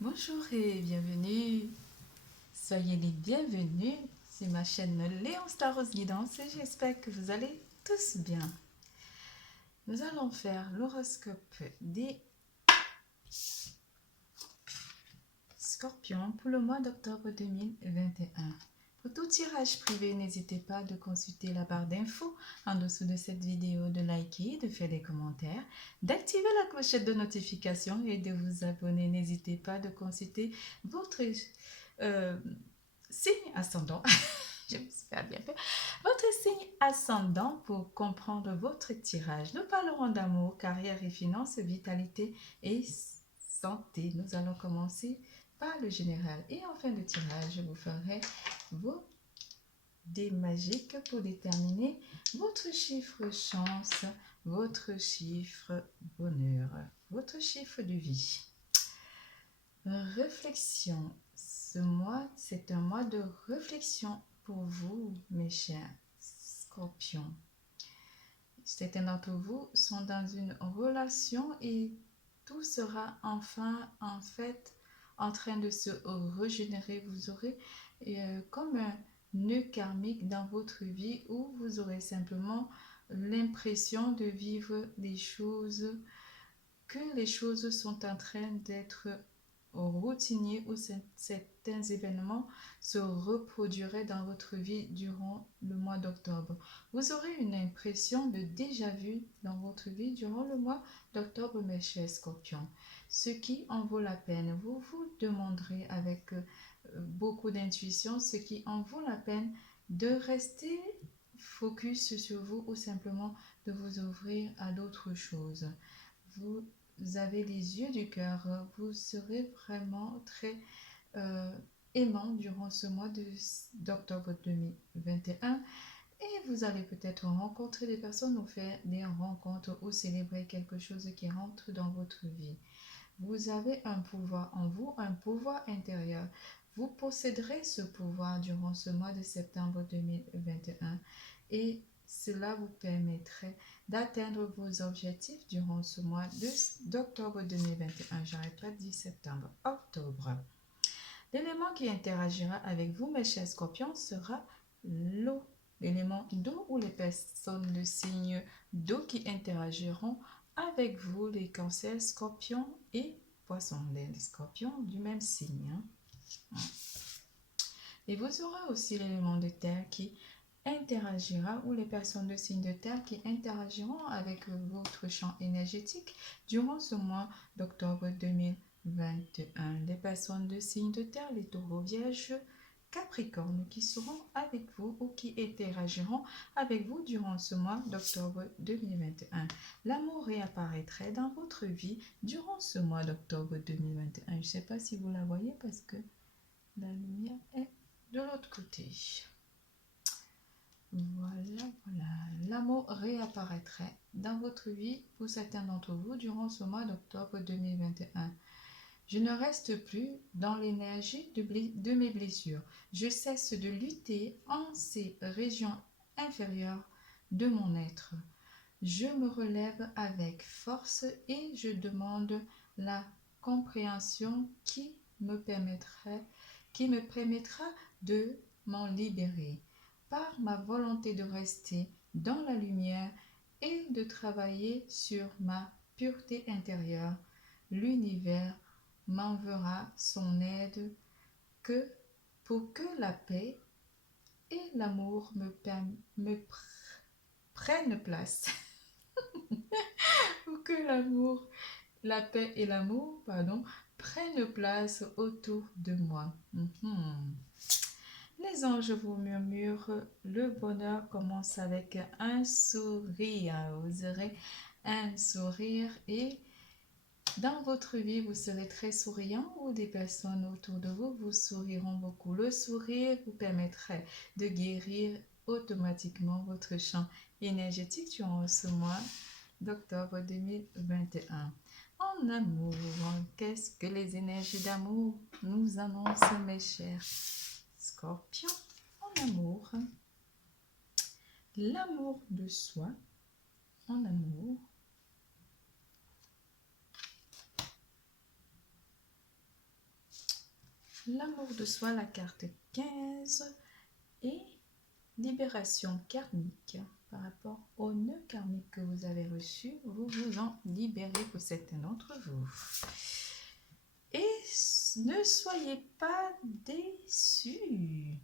Bonjour et bienvenue. Soyez les bienvenus sur ma chaîne Léon Star Rose Guidance et j'espère que vous allez tous bien. Nous allons faire l'horoscope des Scorpions pour le mois d'octobre 2021. Pour tout tirage privé, n'hésitez pas de consulter la barre d'infos en dessous de cette vidéo, de liker, de faire des commentaires, d'activer la clochette de notification et de vous abonner. N'hésitez pas de consulter votre signe ascendant. Je me suis bien fait. Votre signe ascendant pour comprendre votre tirage. Nous parlerons d'amour, carrière et finances, vitalité et santé. Nous allons commencer par le général. Et en fin de tirage, je vous ferai vos dés magiques pour déterminer votre chiffre chance, votre chiffre bonheur, votre chiffre de vie. Réflexion. Ce mois, c'est un mois de réflexion pour vous, mes chers Scorpions. Certains d'entre vous sont dans une relation et tout sera enfin, en fait, en train de se régénérer. Vous aurez comme un nœud karmique dans votre vie où vous aurez simplement l'impression de vivre des choses, que les choses sont en train d'être routiniers où certains événements se reproduiraient dans votre vie durant le mois d'octobre. Vous aurez une impression de déjà-vu dans votre vie durant le mois d'octobre, mes chers Scorpions. Ce qui en vaut la peine. Vous vous demanderez avec beaucoup d'intuition ce qui en vaut la peine de rester focus sur vous ou simplement de vous ouvrir à d'autres choses. Vous avez les yeux du cœur, vous serez vraiment très aimant durant ce mois d'octobre 2021 et vous allez peut-être rencontrer des personnes ou faire des rencontres ou célébrer quelque chose qui rentre dans votre vie. Vous avez un pouvoir en vous, un pouvoir intérieur. Vous posséderez ce pouvoir durant ce mois de septembre 2021 et cela vous permettrait d'atteindre vos objectifs durant ce mois d'octobre 2021. J'arrête pas de dire septembre, octobre. L'élément qui interagira avec vous, mes chers Scorpions, sera l'eau. L'élément d'eau ou les personnes de signe d'eau qui interagiront avec vous, les cancers, scorpions et poissons. Les scorpions du même signe. Et vous aurez aussi l'élément de terre qui interagira ou les personnes de signe de terre qui interagiront avec votre champ énergétique durant ce mois d'octobre 2021. Les personnes de signe de terre, les taureaux, vierges, Capricorne qui seront avec vous ou qui interagiront avec vous durant ce mois d'octobre 2021. L'amour réapparaîtrait dans votre vie durant ce mois d'octobre 2021. Je ne sais pas si vous la voyez parce que la lumière est de l'autre côté. Voilà. L'amour réapparaîtrait dans votre vie pour certains d'entre vous durant ce mois d'octobre 2021. Je ne reste plus dans l'énergie de mes blessures. Je cesse de lutter en ces régions inférieures de mon être. Je me relève avec force et je demande la compréhension qui me permettra de m'en libérer. Par ma volonté de rester dans la lumière et de travailler sur ma pureté intérieure, l'univers m'enverra son aide pour que la paix et l'amour prennent place. Pour que la paix et l'amour, prennent place autour de moi. Les anges vous murmurent, le bonheur commence avec un sourire. Vous aurez un sourire et dans votre vie, vous serez très souriant ou des personnes autour de vous vous souriront beaucoup. Le sourire vous permettrait de guérir automatiquement votre champ énergétique durant ce mois d'octobre 2021. En amour, qu'est-ce que les énergies d'amour nous annoncent, mes chers Scorpions? En amour, l'amour de soi, en amour, l'amour de soi, la carte 15 et libération karmique. Par rapport au nœud karmique que vous avez reçu, vous vous en libérez pour certains d'entre vous. Et ne soyez pas déçus.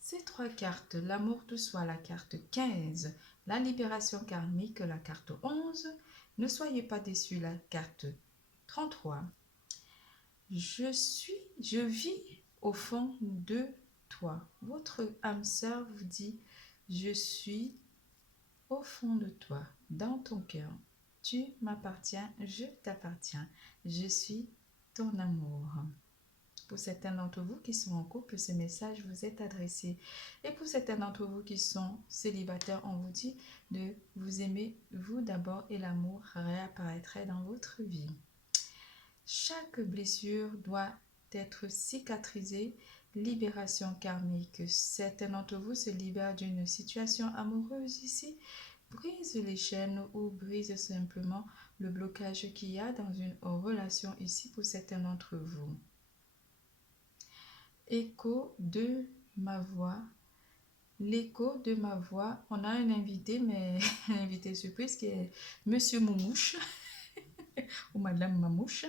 Ces trois cartes, l'amour de soi, la carte 15, la libération karmique, la carte 11, ne soyez pas déçus, la carte 33. Je vis au fond de toi. Votre âme sœur vous dit, je suis au fond de toi, dans ton cœur. Tu m'appartiens, je t'appartiens. Je suis ton amour. Pour certains d'entre vous qui sont en couple, ce message vous est adressé. Et pour certains d'entre vous qui sont célibataires, on vous dit de vous aimer vous d'abord et l'amour réapparaîtrait dans votre vie. Chaque blessure doit être cicatrisée. Libération karmique. Certains d'entre vous se libèrent d'une situation amoureuse ici. Brise les chaînes ou brise simplement le blocage qu'il y a dans une relation ici pour certains d'entre vous. Écho de ma voix. L'écho de ma voix. On a un invité, mais un invité surprise qui est Monsieur Moumouche ou Madame Mamouche.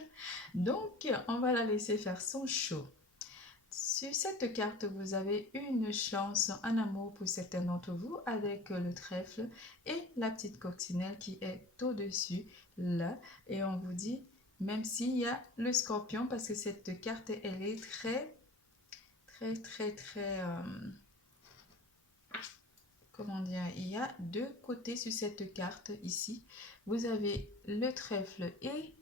Donc, on va la laisser faire son show. Sur cette carte, vous avez une chance en amour pour certains d'entre vous avec le trèfle et la petite coccinelle qui est au-dessus là. Et on vous dit, même s'il y a le scorpion, parce que cette carte, elle est très comment dire, il y a deux côtés sur cette carte ici. Vous avez le trèfle et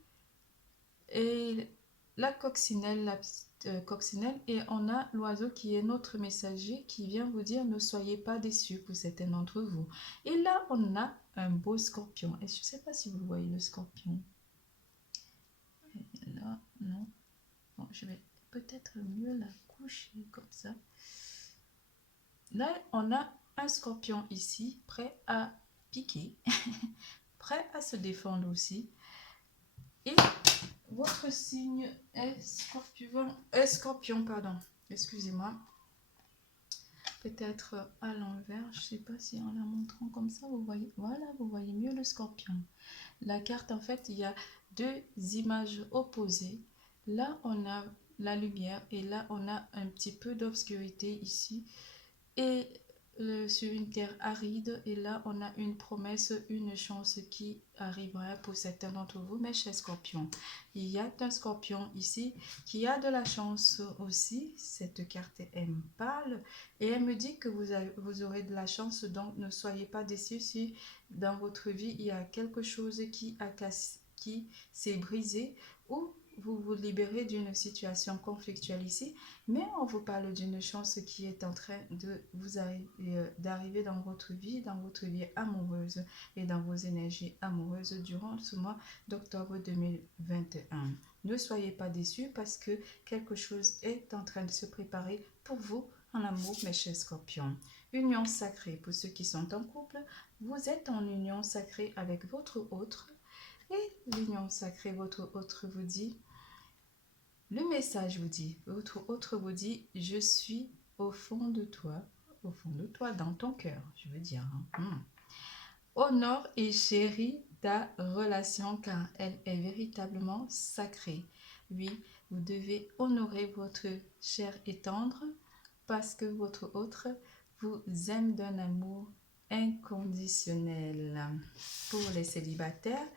la coccinelle, la petite coccinelle, et on a l'oiseau qui est notre messager qui vient vous dire ne soyez pas déçus pour certains d'entre vous. Et là, on a un beau scorpion. Et je ne sais pas si vous voyez le scorpion. Et là, non. Bon, je vais peut-être mieux la coucher comme ça. Là, on a un scorpion ici, prêt à piquer, prêt à se défendre aussi. Et votre signe est scorpion, pardon. Excusez-moi. Peut-être à l'envers, je ne sais pas si en la montrant comme ça, vous voyez. Voilà, vous voyez mieux le scorpion. La carte, en fait, il y a deux images opposées. Là, on a la lumière et là, on a un petit peu d'obscurité ici. Et sur une terre aride, et là on a une promesse, une chance qui arrivera pour certains d'entre vous, mes chers scorpions. Il y a un scorpion ici qui a de la chance aussi. Cette carte est pâle et elle me dit que vous aurez de la chance, donc ne soyez pas déçus si dans votre vie il y a quelque chose qui s'est brisé ou vous vous libérez d'une situation conflictuelle ici, mais on vous parle d'une chance qui est en train de vous d'arriver dans votre vie amoureuse et dans vos énergies amoureuses durant ce mois d'octobre 2021. Ne soyez pas déçus parce que quelque chose est en train de se préparer pour vous en amour, mes chers scorpions. Union sacrée pour ceux qui sont en couple, vous êtes en union sacrée avec votre autre. Et l'union sacrée, votre autre vous dit, le message vous dit, votre autre vous dit, je suis au fond de toi, dans ton cœur, je veux dire. Honore et chéris ta relation car elle est véritablement sacrée. Oui, vous devez honorer votre chair et tendre parce que votre autre vous aime d'un amour inconditionnel. Pour les célibataires,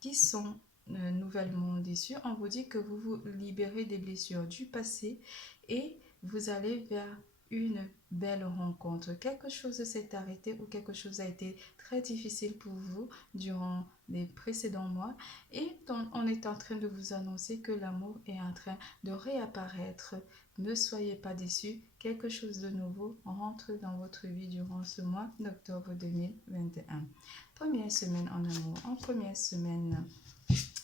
qui sont nouvellement déçus, on vous dit que vous vous libérez des blessures du passé et vous allez vers une belle rencontre. Quelque chose s'est arrêté ou quelque chose a été très difficile pour vous durant les précédents mois et on est en train de vous annoncer que l'amour est en train de réapparaître. Ne soyez pas déçus, quelque chose de nouveau rentre dans votre vie durant ce mois d'octobre 2021. Première semaine en amour, en première semaine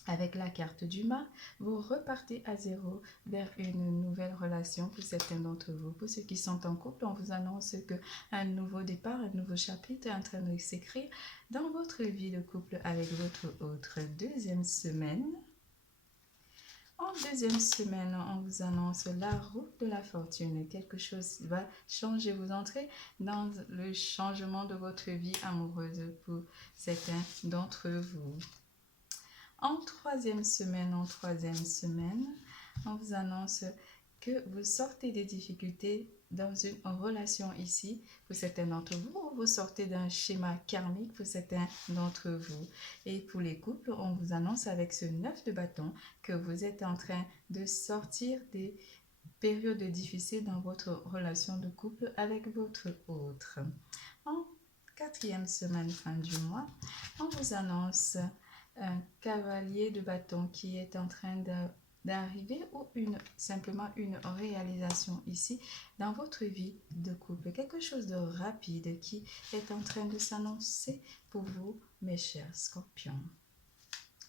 Avec la carte du mât, vous repartez à zéro vers une nouvelle relation pour certains d'entre vous. Pour ceux qui sont en couple, on vous annonce qu'un nouveau départ, un nouveau chapitre est en train de s'écrire dans votre vie de couple avec votre autre. Deuxième semaine. En deuxième semaine, on vous annonce la route de la fortune. Quelque chose va changer. Vous entrez dans le changement de votre vie amoureuse pour certains d'entre vous. En troisième semaine, on vous annonce que vous sortez des difficultés dans une relation ici pour certains d'entre vous, ou vous sortez d'un schéma karmique pour certains d'entre vous. Et pour les couples, on vous annonce avec ce 9 de bâton que vous êtes en train de sortir des périodes difficiles dans votre relation de couple avec votre autre. En quatrième semaine, fin du mois, on vous annonce un cavalier de bâton qui est en train d'arriver, ou simplement une réalisation ici dans votre vie de couple. Quelque chose de rapide qui est en train de s'annoncer pour vous, mes chers scorpions.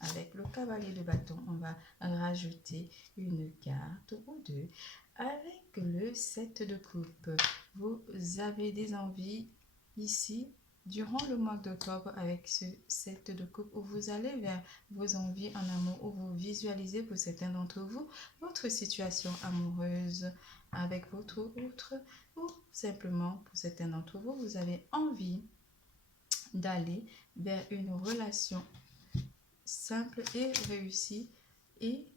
Avec le cavalier de bâton, on va rajouter une carte ou deux. Avec le 7 de coupe, vous avez des envies ici durant le mois d'octobre avec ce 7 de coupe, où vous allez vers vos envies en amour, où vous visualisez pour certains d'entre vous votre situation amoureuse avec votre autre, ou simplement pour certains d'entre vous, vous avez envie d'aller vers une relation simple et réussie. Et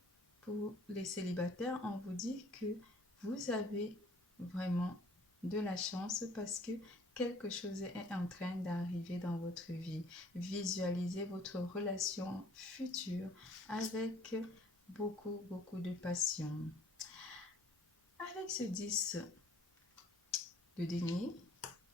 pour les célibataires, on vous dit que vous avez vraiment de la chance parce que quelque chose est en train d'arriver dans votre vie. Visualisez votre relation future avec beaucoup de passion. Avec ce 10 de denier,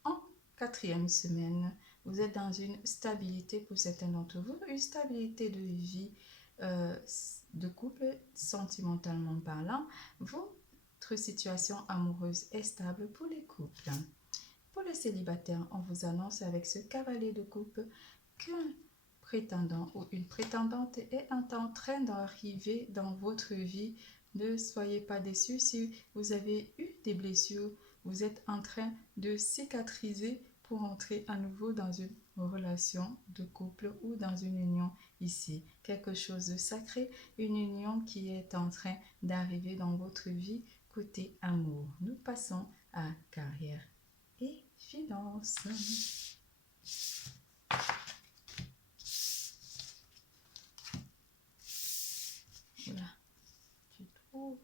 en quatrième semaine, vous êtes dans une stabilité pour certains d'entre vous, une stabilité de vie de couple sentimentalement parlant. Votre situation amoureuse est stable pour les couples. Pour les célibataires, on vous annonce avec ce cavalier de coupe qu'un prétendant ou une prétendante est en train d'arriver dans votre vie. Ne soyez pas déçus si vous avez eu des blessures. Vous êtes en train de cicatriser pour entrer à nouveau dans une relation de couple ou dans une union ici. Quelque chose de sacré, une union qui est en train d'arriver dans votre vie côté amour. Nous passons à carrière et finances. Voilà, j'ai tout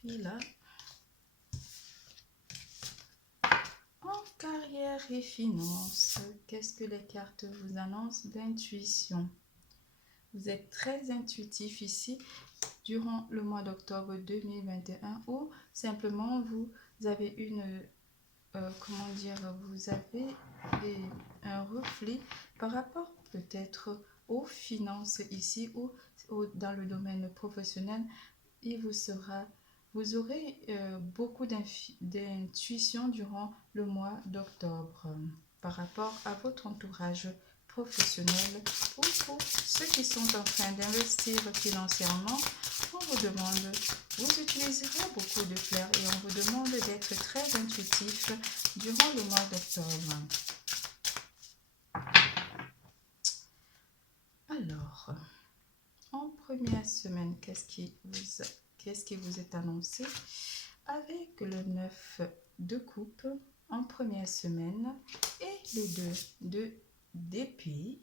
pris là. En carrière et finances, qu'est-ce que les cartes vous annoncent d'intuition? Vous êtes très intuitif ici durant le mois d'octobre 2021, ou simplement vous avez vous avez un reflet par rapport peut-être aux finances ici, ou dans le domaine professionnel. Et vous aurez beaucoup d'intuition durant le mois d'octobre par rapport à votre entourage professionnel, ou pour ceux qui sont en train d'investir financièrement. On vous demande, vous utiliserez beaucoup de flair et on vous demande d'être très intuitif durant le mois d'octobre. Alors, en première semaine, qu'est-ce qui vous est annoncé? Avec le 9 de coupe en première semaine et le 2 de d'épée.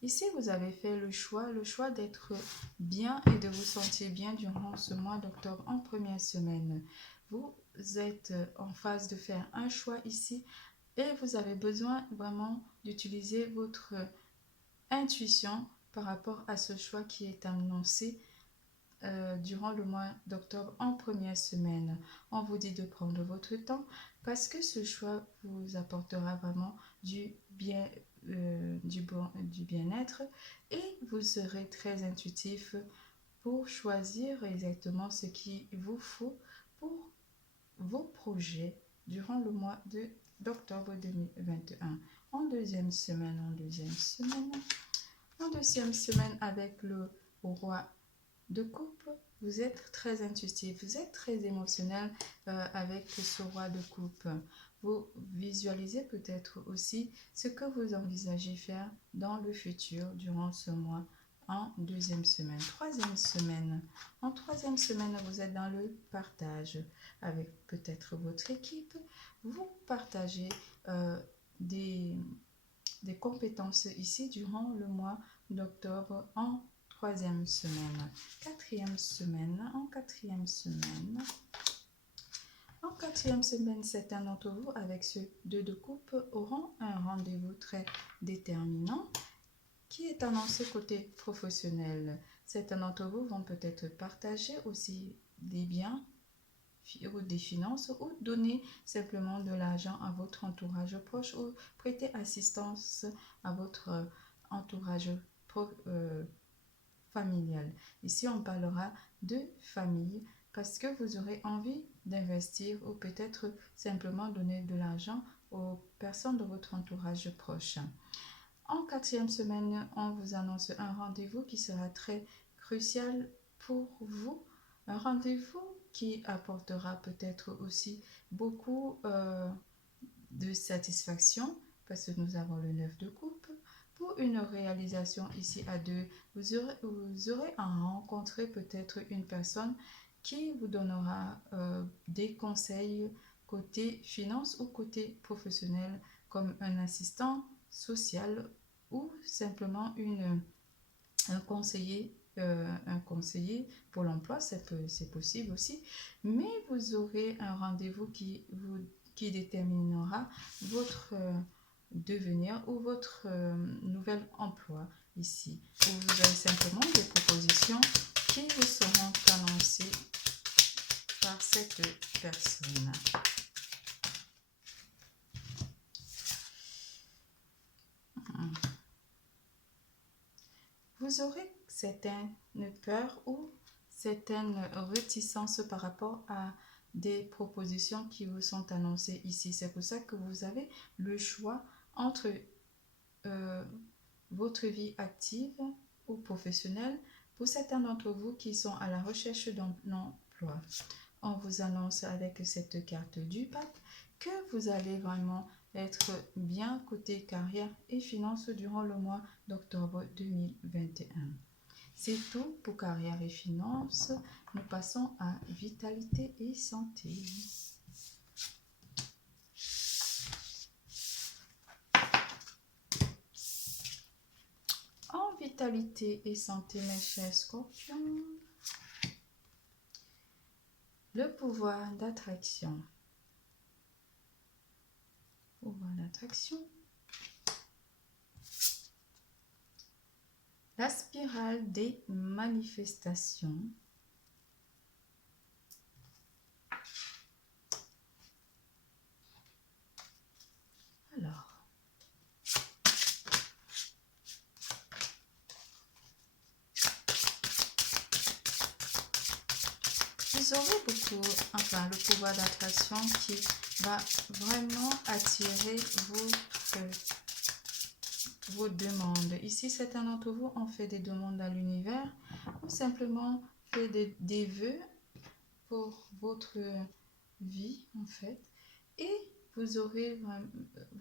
Ici, vous avez fait le choix d'être bien et de vous sentir bien durant ce mois d'octobre en première semaine. Vous êtes en phase de faire un choix ici et vous avez besoin vraiment d'utiliser votre intuition par rapport à ce choix qui est annoncé durant le mois d'octobre en première semaine. On vous dit de prendre votre temps parce que ce choix vous apportera vraiment du bien-être, et vous serez très intuitif pour choisir exactement ce qu'il vous faut pour vos projets durant le mois d'octobre 2021. en deuxième semaine, avec le roi de coupe, vous êtes très intuitif, vous êtes très émotionnel avec ce roi de coupe. Vous visualisez peut-être aussi ce que vous envisagez faire dans le futur durant ce mois en deuxième semaine. En troisième semaine, vous êtes dans le partage avec peut-être votre équipe. Vous partagez des compétences ici durant le mois d'octobre en troisième semaine. En quatrième semaine, certains d'entre vous avec ce 2 de coupe auront un rendez-vous très déterminant qui est annoncé côté professionnel. Certains d'entre vous vont peut-être partager aussi des biens ou des finances ou donner simplement de l'argent à votre entourage proche ou prêter assistance à votre entourage familial. Ici, on parlera de famille parce que vous aurez envie d'investir ou peut-être simplement donner de l'argent aux personnes de votre entourage proche. En quatrième semaine, on vous annonce un rendez-vous qui sera très crucial pour vous. Un rendez-vous qui apportera peut-être aussi beaucoup de satisfaction parce que nous avons le 9 de coupe. Pour une réalisation ici à deux, vous aurez à rencontrer peut-être une personne qui vous donnera des conseils côté finance ou côté professionnel comme un assistant social ou simplement un conseiller pour l'emploi, c'est possible aussi, mais vous aurez un rendez-vous qui déterminera votre devenir ou votre nouvel emploi ici. Vous avez simplement des propositions qui vous seront annoncées par cette personne. Vous aurez certaines peurs ou certaines réticences par rapport à des propositions qui vous sont annoncées ici. C'est pour ça que vous avez le choix entre votre vie active ou professionnelle pour certains d'entre vous qui sont à la recherche d'un emploi. On vous annonce avec cette carte du pape que vous allez vraiment être bien côté carrière et finances durant le mois d'octobre 2021. C'est tout pour carrière et finances. Nous passons à vitalité et santé. En vitalité et santé, mes chers scorpions, le pouvoir d'attraction. La spirale des manifestations. Alors, vous aurez le pouvoir d'attraction qui va vraiment attirer vos demandes. Ici, certains d'entre vous ont fait des demandes à l'univers ou simplement fait des vœux pour votre vie, en fait. Et vous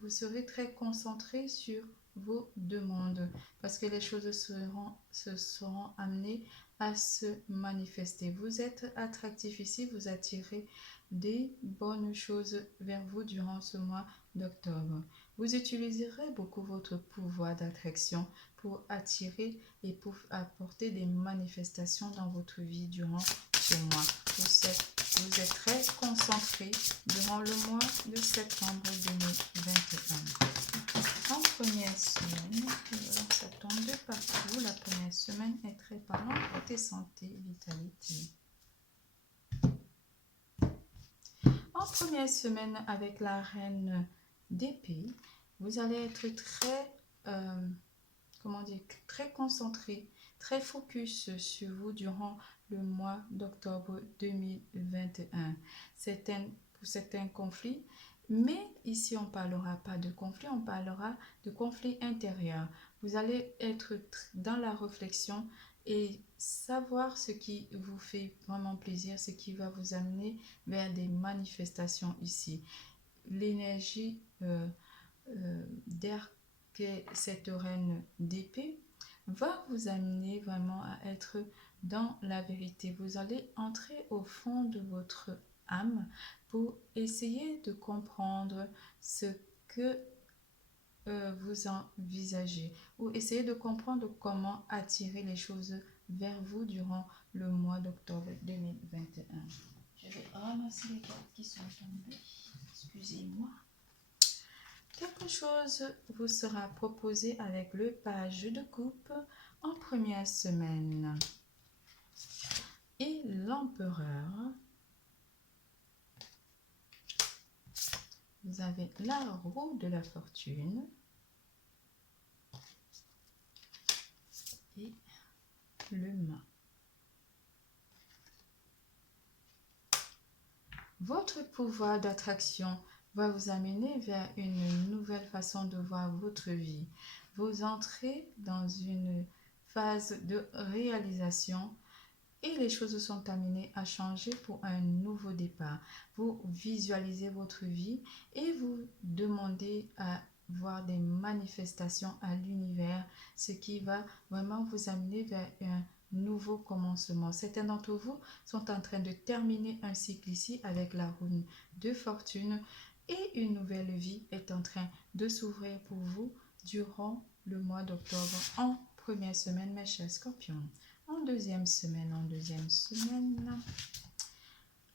serez très concentré sur vos demandes parce que les choses se seront amenées à se manifester. Vous êtes attractif ici, vous attirez des bonnes choses vers vous durant ce mois d'octobre. Vous utiliserez beaucoup votre pouvoir d'attraction pour attirer et pour apporter des manifestations dans votre vie durant ce mois. Vous êtes très concentré durant le mois de septembre 2021. En première semaine, ça tombe de partout. La première semaine est très parlante côté santé, vitalité. En première semaine avec la reine d'épée, vous allez être très concentré, très focus sur vous durant le mois d'octobre 2021. Pour certains conflits, Mais ici, on ne parlera pas de conflit, on parlera de conflit intérieur. Vous allez être dans la réflexion et savoir ce qui vous fait vraiment plaisir, ce qui va vous amener vers des manifestations ici. L'énergie d'air qu'est cette reine d'épée va vous amener vraiment à être dans la vérité. Vous allez entrer au fond de votre âme pour essayer de comprendre ce que vous envisagez ou essayer de comprendre comment attirer les choses vers vous durant le mois d'octobre 2021. Je vais ramasser les cartes qui sont tombées. Excusez-moi. Quelque chose vous sera proposé avec le page de coupe en première semaine. Et l'empereur. Vous avez la roue de la fortune. Et le mât. Votre pouvoir d'attraction va vous amener vers une nouvelle façon de voir votre vie. Vous entrez dans une phase de réalisation et les choses sont amenées à changer pour un nouveau départ. Vous visualisez votre vie et vous demandez à voir des manifestations à l'univers, ce qui va vraiment vous amener vers un nouveau commencement. Certains d'entre vous sont en train de terminer un cycle ici avec la roue de fortune et une nouvelle vie est en train de s'ouvrir pour vous durant le mois d'octobre en première semaine, mes chers scorpions. En deuxième semaine,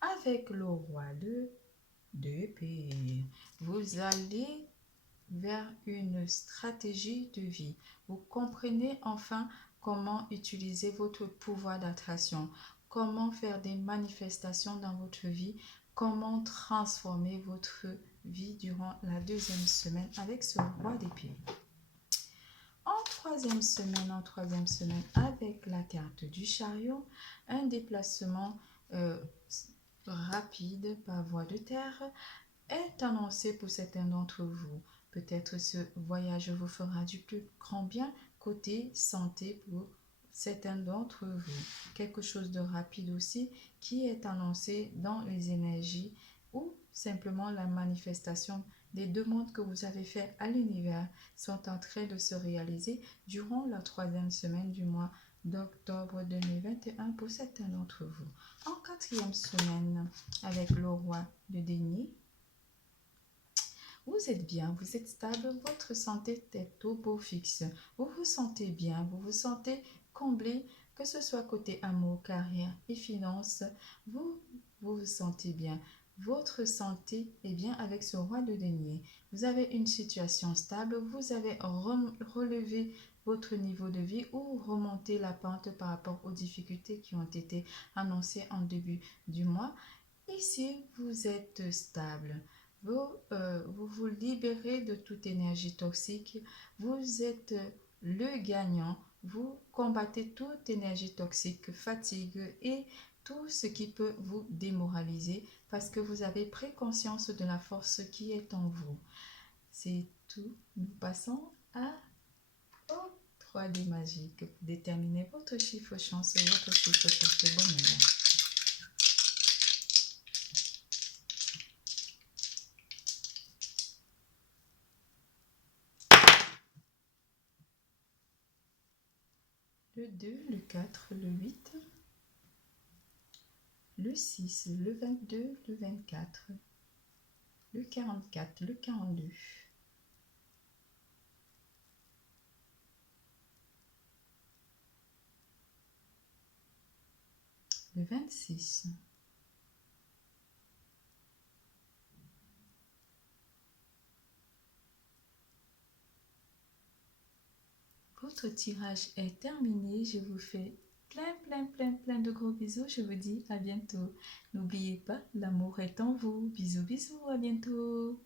avec le roi de d'épée, vous allez vers une stratégie de vie. Vous comprenez enfin comment utiliser votre pouvoir d'attraction, comment faire des manifestations dans votre vie, comment transformer votre vie durant la deuxième semaine avec ce roi d'épée. En troisième semaine, avec la carte du chariot, un déplacement rapide par voie de terre est annoncé pour certains d'entre vous. Peut-être ce voyage vous fera du plus grand bien côté santé pour certains d'entre vous. Quelque chose de rapide aussi qui est annoncé dans les énergies ou simplement la manifestation des demandes que vous avez faites à l'univers sont en train de se réaliser durant la troisième semaine du mois d'octobre 2021 pour certains d'entre vous. En quatrième semaine, avec le roi de denier, vous êtes bien, vous êtes stable, votre santé est au beau fixe. Vous vous sentez bien, vous vous sentez comblé, que ce soit côté amour, carrière et finances, vous vous sentez bien. Votre santé est bien avec ce roi de denier. Vous avez une situation stable, vous avez relevé votre niveau de vie ou remonté la pente par rapport aux difficultés qui ont été annoncées en début du mois. Ici, vous êtes stable. Vous vous libérez de toute énergie toxique. Vous êtes le gagnant. Vous combattez toute énergie toxique, fatigue et tout ce qui peut vous démoraliser parce que vous avez pris conscience de la force qui est en vous. C'est tout. Nous passons au 3D magique. Déterminez votre chiffre chance, votre chiffre porte-bonheur. Le 2, le 4, le 8, le 6, le 22, le 24, le 44, le 42, le 26, votre tirage est terminé. Je vous fais plein de gros bisous. Je vous dis à bientôt. N'oubliez pas, l'amour est en vous. Bisous, bisous, à bientôt.